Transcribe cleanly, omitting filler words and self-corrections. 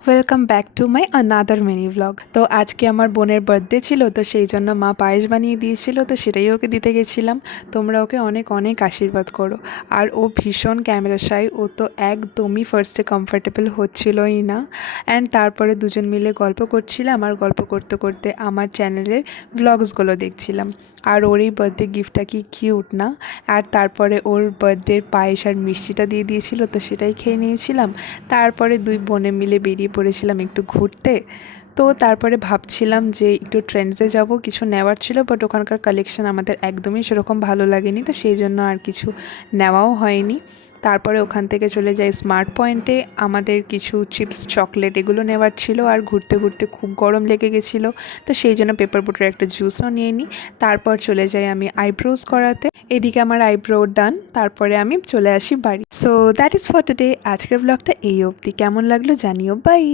Welcome back to my another mini blog. তো আজকে আমার বোনের বার্থডে ছিল, তো সেই জন্য মা পায়েস বানিয়ে দিয়েছিল, তো সেটাই ওকে দিতে গেছিলাম। তোমরা ওকে অনেক অনেক আশীর্বাদ করো। আর ও ভীষণ ক্যামেরা শাই, ও তো একদমই ফার্স্টে কমফর্টেবল হচ্ছিলই না। অ্যান্ড তারপরে দুজন মিলে গল্প করছিলাম, আর গল্প করতে করতে আমার চ্যানেলের ব্লগসগুলো দেখছিলাম। আর ওর এই বার্থডে গিফটটা কি কিউট না। আর তারপরে ওর বার্থডের পায়েস আর মিষ্টিটা দিয়ে দিয়েছিল, তো সেটাই খেয়ে নিয়েছিলাম। তারপরে দুই বোনে মিলে বেরিয়ে পড়েছিলাম একটু ঘুরতে। তো তারপরে ভাবছিলাম যে একটু ট্রেন্ডসে যাব, কিছু নেওয়ার ছিল, বাট ওখানকার কালেকশন আমাদের একদমই সেরকম ভালো লাগেনি, তো সেই জন্য আর কিছু নেওয়াও হয়নি। তারপরে ওখান থেকে চলে যাই স্মার্ট পয়েন্টে, আমাদের কিছু চিপস চকলেট এগুলো নেওয়ার ছিল। আর ঘুরতে ঘুরতে খুব গরম লেগে গেছিলো, তো সেই জন্য পেপার বোটের একটা জুসও নিয়ে নিই। তারপর চলে যাই আমি আইব্রোজ করাতে। এদিকে আমার আইব্রো ডান, তারপরে আমি চলে আসি বাড়ি। So that is for today. আজকের ব্লগটা এই অবধি। কেমন লাগলো জানিও। বাই।